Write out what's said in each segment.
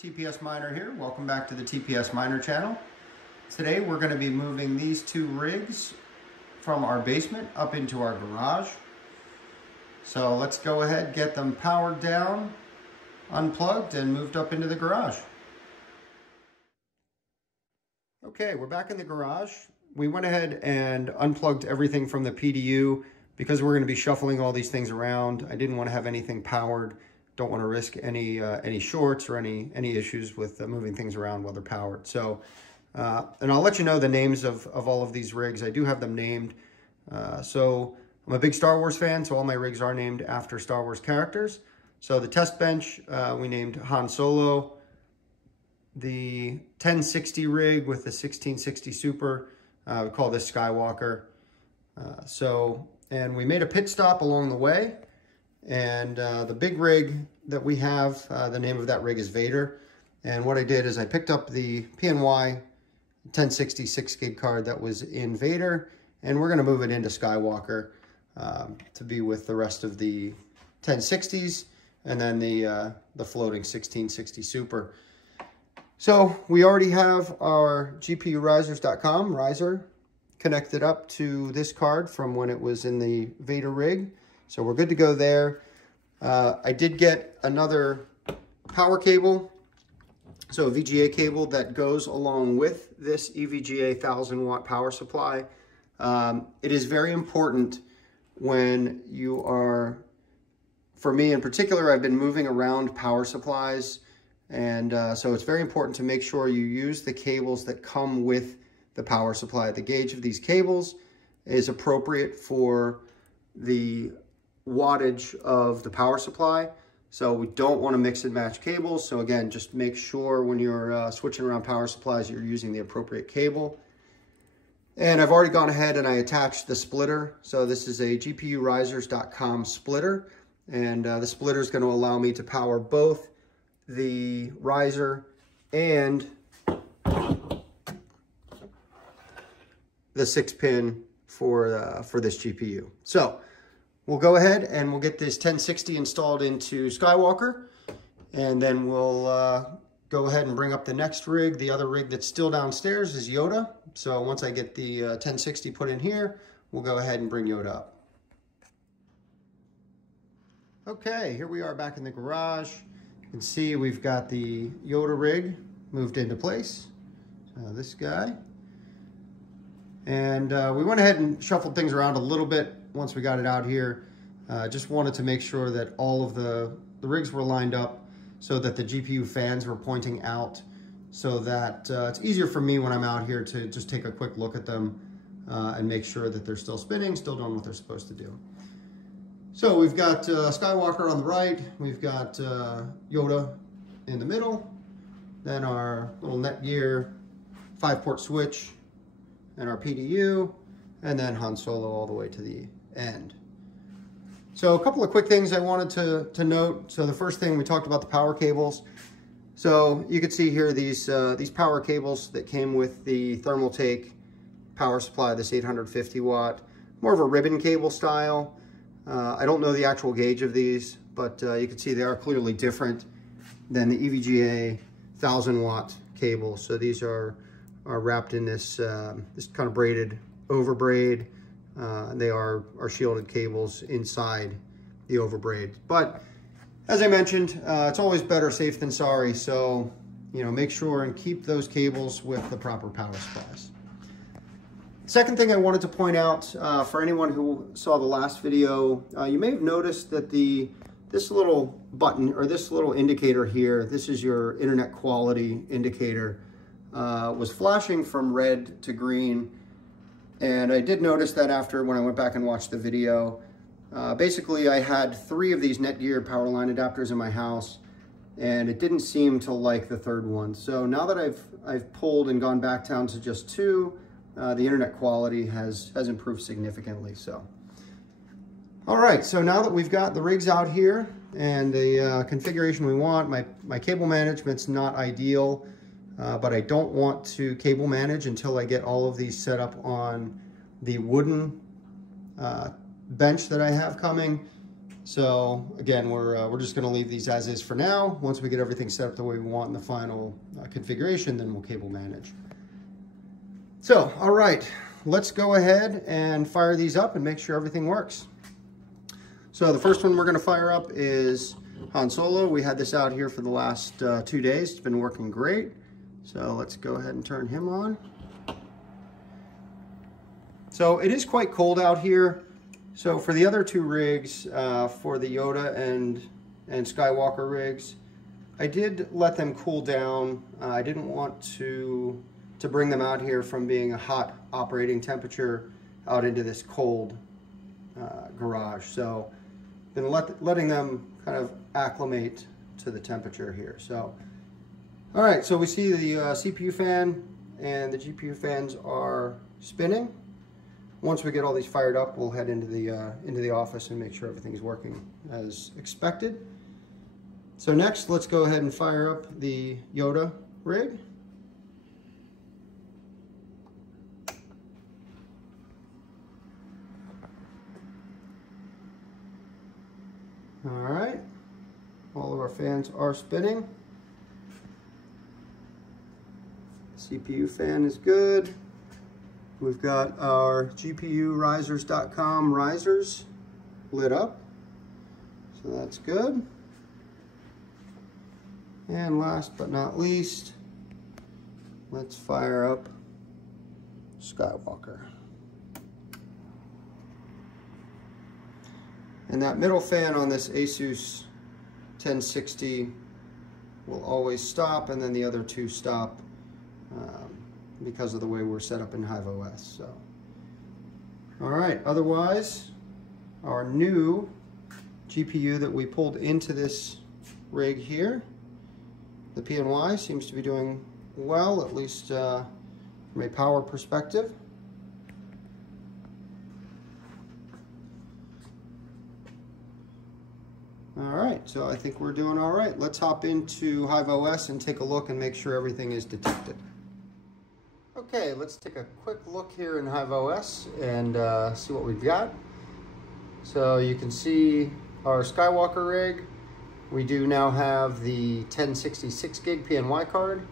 TPS Miner here. Welcome back to the TPS Miner channel. Today we're going to be moving these two rigs from our basement up into our garage. So let's go ahead, get them powered down, unplugged, and moved up into the garage. Okay, we're back in the garage. We went ahead and unplugged everything from the PDU because we're going to be shuffling all these things around. I didn't want to have anything powered. Don't want to risk any shorts or any issues with moving things around while they're powered. So, and I'll let you know the names of all of these rigs. I do have them named. So I'm a big Star Wars fan, so all my rigs are named after Star Wars characters. So the test bench, we named Han Solo. The 1060 rig with the 1660 Super, we call this Skywalker. And we made a pit stop along the way. And the big rig that we have, the name of that rig is Vader. And what I did is I picked up the PNY 1060 6 gig card that was in Vader, and we're going to move it into Skywalker to be with the rest of the 1060s, and then the floating 1660 Super. So we already have our GPUrisers.com riser connected up to this card from when it was in the Vader rig. So we're good to go there. I did get another power cable, so a VGA cable that goes along with this EVGA 1000 watt power supply. It is very important when you are, for me in particular, I've been moving around power supplies, and so it's very important to make sure you use the cables that come with the power supply. The gauge of these cables is appropriate for the wattage of the power supply, so we don't want to mix and match cables. So again, just make sure when you're switching around power supplies, you're using the appropriate cable. And I've already gone ahead and I attached the splitter. So this is a GPUrisers.com splitter, and the splitter is going to allow me to power both the riser and the 6-pin for this GPU. So we'll go ahead and we'll get this 1060 installed into Skywalker, and then we'll go ahead and bring up the next rig. The other rig that's still downstairs is Yoda. So once I get the 1060 put in here, we'll go ahead and bring Yoda up. Okay, here we are back in the garage. You can see we've got the Yoda rig moved into place. This guy. And we went ahead and shuffled things around a little bit once we got it out here. Just wanted to make sure that all of the rigs were lined up so that the GPU fans were pointing out, so that it's easier for me when I'm out here to just take a quick look at them and make sure that they're still spinning, still doing what they're supposed to do. So we've got Skywalker on the right, we've got Yoda in the middle, then our little Netgear 5-port switch, and our PDU, and then Han Solo all the way to the end. So a couple of quick things I wanted to note. So the first thing, we talked about the power cables. So you can see here these power cables that came with the Thermaltake power supply, this 850 watt, more of a ribbon cable style. I don't know the actual gauge of these, but you can see they are clearly different than the EVGA 1000 watt cable. So these are wrapped in this this kind of braided overbraid. They are shielded cables inside the overbraid. But as I mentioned, it's always better safe than sorry. So, you know, make sure and keep those cables with the proper power supplies. Second thing I wanted to point out, for anyone who saw the last video, you may have noticed that this little button, or this little indicator here, this is your internet quality indicator, was flashing from red to green. And I did notice that after, when I went back and watched the video. Basically I had 3 of these Netgear power line adapters in my house, and it didn't seem to like the third one. So now that I've pulled and gone back down to just 2, the internet quality has improved significantly. So, all right, so now that we've got the rigs out here and the configuration we want, my cable management's not ideal. But I don't want to cable manage until I get all of these set up on the wooden bench that I have coming. So again, we're just gonna leave these as is for now. Once we get everything set up the way we want in the final configuration, then we'll cable manage. So, all right, let's go ahead and fire these up and make sure everything works. So the first one we're gonna fire up is Han Solo. We had this out here for the last 2 days. It's been working great. So let's go ahead and turn him on. So it is quite cold out here. So for the other 2 rigs, for the Yoda and Skywalker rigs, I did let them cool down. I didn't want to bring them out here from being a hot operating temperature out into this cold garage. So been letting them kind of acclimate to the temperature here. So, all right, so we see the CPU fan and the GPU fans are spinning. Once we get all these fired up, we'll head into the office and make sure everything's working as expected. So next, let's go ahead and fire up the Yoda rig. All right, all of our fans are spinning. CPU fan is good. We've got our GPUrisers.com risers lit up, so that's good. And last but not least, let's fire up Skywalker. And that middle fan on this Asus 1060 will always stop, and then the other 2 stop because of the way we're set up in HiveOS. So, all right, otherwise, our new GPU that we pulled into this rig here, the PNY, seems to be doing well, at least from a power perspective. All right, so I think we're doing all right. Let's hop into HiveOS and take a look and make sure everything is detected. Okay, let's take a quick look here in HiveOS and see what we've got. So you can see our Skywalker rig. We do now have the 1066 gig PNY card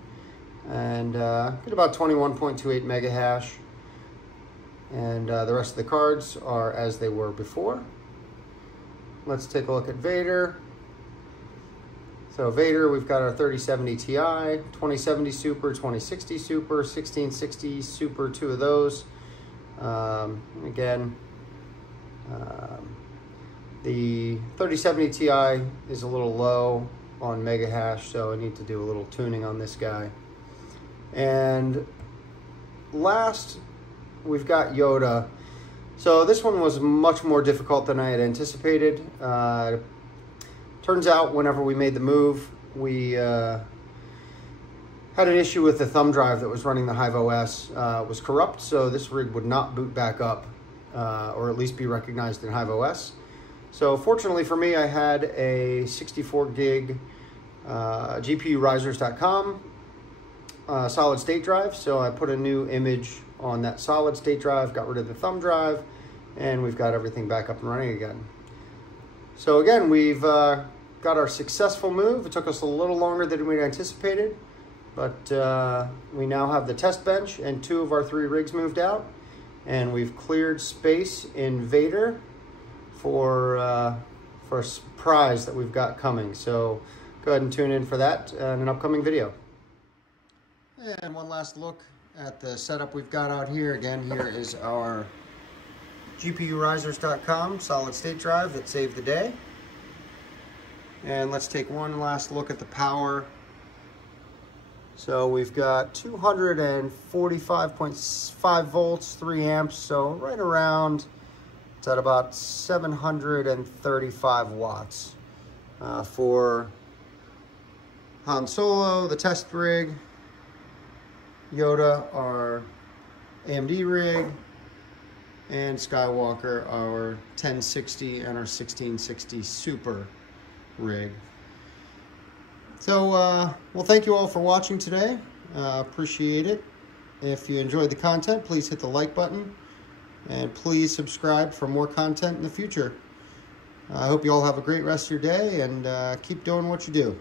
and get about 21.28 mega hash. And the rest of the cards are as they were before. Let's take a look at Vader. So Vader, we've got our 3070 Ti, 2070 Super, 2060 Super, 1660 Super, 2 of those. Again, the 3070 Ti is a little low on mega hash, so I need to do a little tuning on this guy. And last, we've got Yoda. So this one was much more difficult than I had anticipated. Turns out whenever we made the move, we had an issue with the thumb drive that was running the HiveOS. It was corrupt, so this rig would not boot back up, or at least be recognized in HiveOS. So fortunately for me, I had a 64 gig GPUrisers.com solid state drive. So I put a new image on that solid state drive, got rid of the thumb drive, and we've got everything back up and running again. So again, we've got our successful move. It took us a little longer than we anticipated, but we now have the test bench and 2 of our 3 rigs moved out, and we've cleared space in Vader for a surprise that we've got coming. So go ahead and tune in for that in an upcoming video. And one last look at the setup we've got out here. Again, here is our GPUrisers.com solid state drive that saved the day. And let's take one last look at the power. So we've got 245.5 volts, 3 amps, so right around, it's at about 735 watts for Han Solo, the test rig, Yoda, our AMD rig, and Skywalker, our 1060 and our 1660 Super rig. So, well, thank you all for watching today. Appreciate it. If you enjoyed the content, please hit the like button, and please subscribe for more content in the future. I hope you all have a great rest of your day, and keep doing what you do.